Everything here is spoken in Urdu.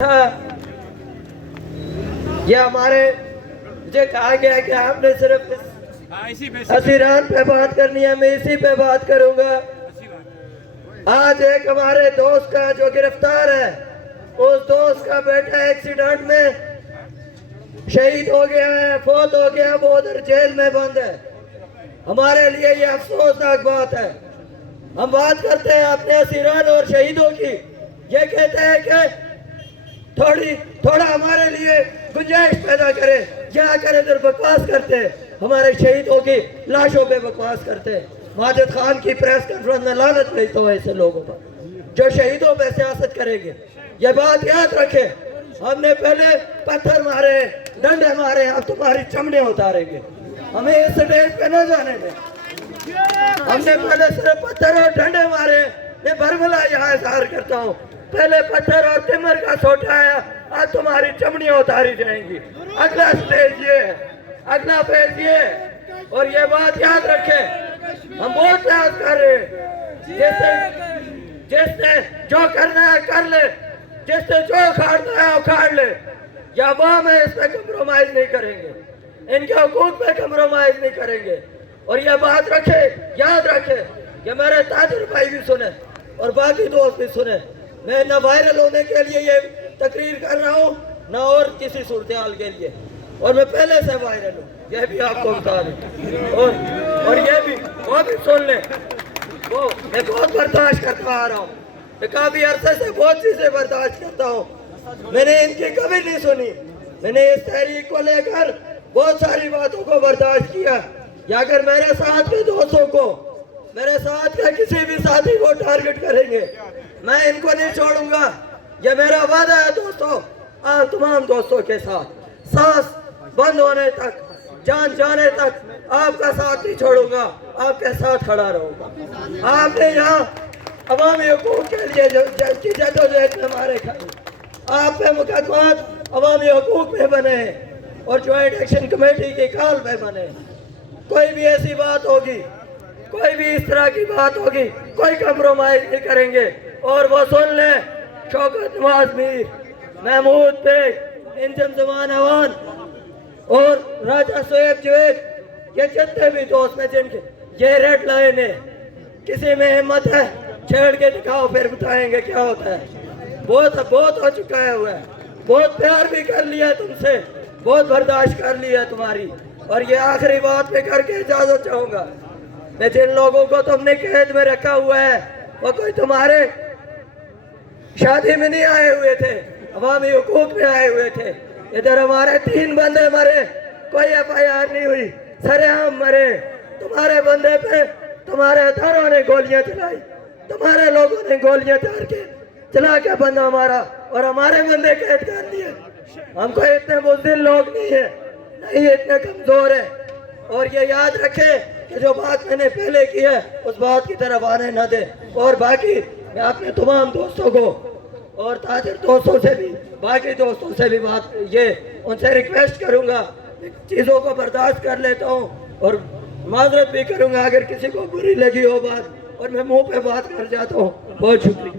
یہ ہمارے مجھے کہا گیا ہے کہ آپ نے صرف اسیران پہ بات کرنی ہے، میں اسی پہ بات کروں گا۔ آج ایک ہمارے دوست کا جو گرفتار ہے، اس دوست کا بیٹا ایکسیڈنٹ میں شہید ہو گیا ہے، فوت ہو گیا، وہ ادھر جیل میں بند ہے۔ ہمارے لیے یہ افسوسناک بات ہے۔ ہم بات کرتے ہیں اپنے اسیران اور شہیدوں کی، یہ کہتے ہیں کہ تھوڑا ہمارے لیے گنجائش پیدا کرے، کیا کرے ادھر بکواس کرتے ہیں، ہمارے شہیدوں کی لاشوں پہ بکواس کرتے ہیں۔ ماجد خان کی پریس کانفرنس میں لعنت بھیجتا ہوں ایسے لوگوں پر جو شہیدوں پہ سیاست کریں گے۔ یہ بات یاد رکھیں، ہم نے پہلے پتھر مارے، ڈنڈے مارے، اب تمہاری چمڑے اتاریں گے۔ ہمیں اس سٹیج پہ نہ جانے دیں۔ ہم نے پہلے صرف پتھر اور ڈنڈے مارے، میں برملا یہاں اظہار کرتا ہوں، پہلے پتھر اور تمر کا سوٹا آیا، آج تمہاری چمڑیاں اتاری جائیں گی۔ اگلا سٹیج یہ ہے، اگلا فیز یہ ہے، اور یہ بات یاد رکھیں، ہم بہت لحاظ کر رہے ہیں، جس نے جو کرنا ہے کر لے، جس نے جو اکھاڑنا ہے اکھاڑ لے، یہ عوام ہے، اس پہ کمپرومائز نہیں کریں گے، ان کے حقوق پہ کمپرومائز نہیں کریں گے۔ اور یہ بات رکھے، یاد رکھے کہ میرے تاجر بھائی بھی سنیں اور باقی دوست بھی سنیں، میں نہ وائرل ہونے کے لیے یہ تقریر کر رہا ہوں، نہ اور کسی صورتحال کے لیے، اور میں پہلے سے وائرل ہوں، یہ بھی آپ کو بتا دوں، اور یہ بھی وہ بھی سن لیں، وہ میں بہت برداشت کرتا آ رہا ہوں، میں کافی عرصے سے بہت چیزیں برداشت کرتا ہوں، میں نے ان کی کبھی نہیں سنی، میں نے اس تحریک کو لے کر بہت ساری باتوں کو برداشت کیا، یا اگر میرے ساتھ کے دوستوں کو، میرے ساتھ کے کسی بھی ساتھی کو ٹارگٹ کریں گے، میں ان کو نہیں چھوڑوں گا۔ یہ میرا وعدہ ہے دوستوں، آپ تمام دوستوں کے ساتھ، سانس بند ہونے تک، جان جانے تک آپ کا ساتھ نہیں چھوڑوں گا، آپ کے ساتھ کھڑا رہوں گا۔ آپ نے یہاں عوامی حقوق کے لیے جدوجہد میں ہمارے آپ پہ مقدمات عوامی حقوق میں بنے ہیں اور جوائنٹ ایکشن کمیٹی کی کال پہ بنے ہیں۔ کوئی بھی ایسی بات ہوگی، کوئی بھی اس طرح کی بات ہوگی، کوئی کمپرومائز نہیں کریں گے۔ اور وہ سن لیں، شوکت نواز میر، محمود بیگ، انجم زمان اوان اور راجہ سویب جوید، یہ جتنے بھی دوست میں جن کے یہ ریڈ لائن ہے، کسی میں ہمت ہے چھیڑ کے دکھاؤ، پھر بتائیں گے کیا ہوتا ہے۔ بہت ہو چکا ہے ہوا ہے، بہت پیار بھی کر لیا تم سے، بہت برداشت کر لیا تمہاری، اور یہ آخری بات پہ کر کے اجازت چاہوں گا، میں جن لوگوں کو تم نے قید میں رکھا ہوا ہے وہ کوئی تمہارے شادی میں نہیں آئے ہوئے تھے، عوامی حقوق میں آئے ہوئے تھے۔ ادھر ہمارے 3 بندے مرے، کوئی FIR نہیں ہوئی، سر عام مرے، تمہارے بندے پہ تمہارے ہتھیاروں نے گولیاں چلائی، تمہارے لوگوں نے گولیاں چلا کے بندہ مارا اور ہمارے بندے قید کر لیے۔ ہم کوئی اتنے بزدل لوگ نہیں ہیں، نہیں اتنے کمزور ہیں، اور یہ یاد رکھیں کہ جو بات میں نے پہلے کی ہے اس بات کی طرف آنے نہ دیں۔ اور باقی میں اپنے تمام دوستوں کو اور تاجر دوستوں سے بھی، باقی دوستوں سے بھی ان سے ریکویسٹ کروں گا، چیزوں کو برداشت کر لیتا ہوں اور معذرت بھی کروں گا اگر کسی کو بری لگی ہو بات، اور میں منہ پہ بات کر جاتا ہوں۔ بہت شکریہ۔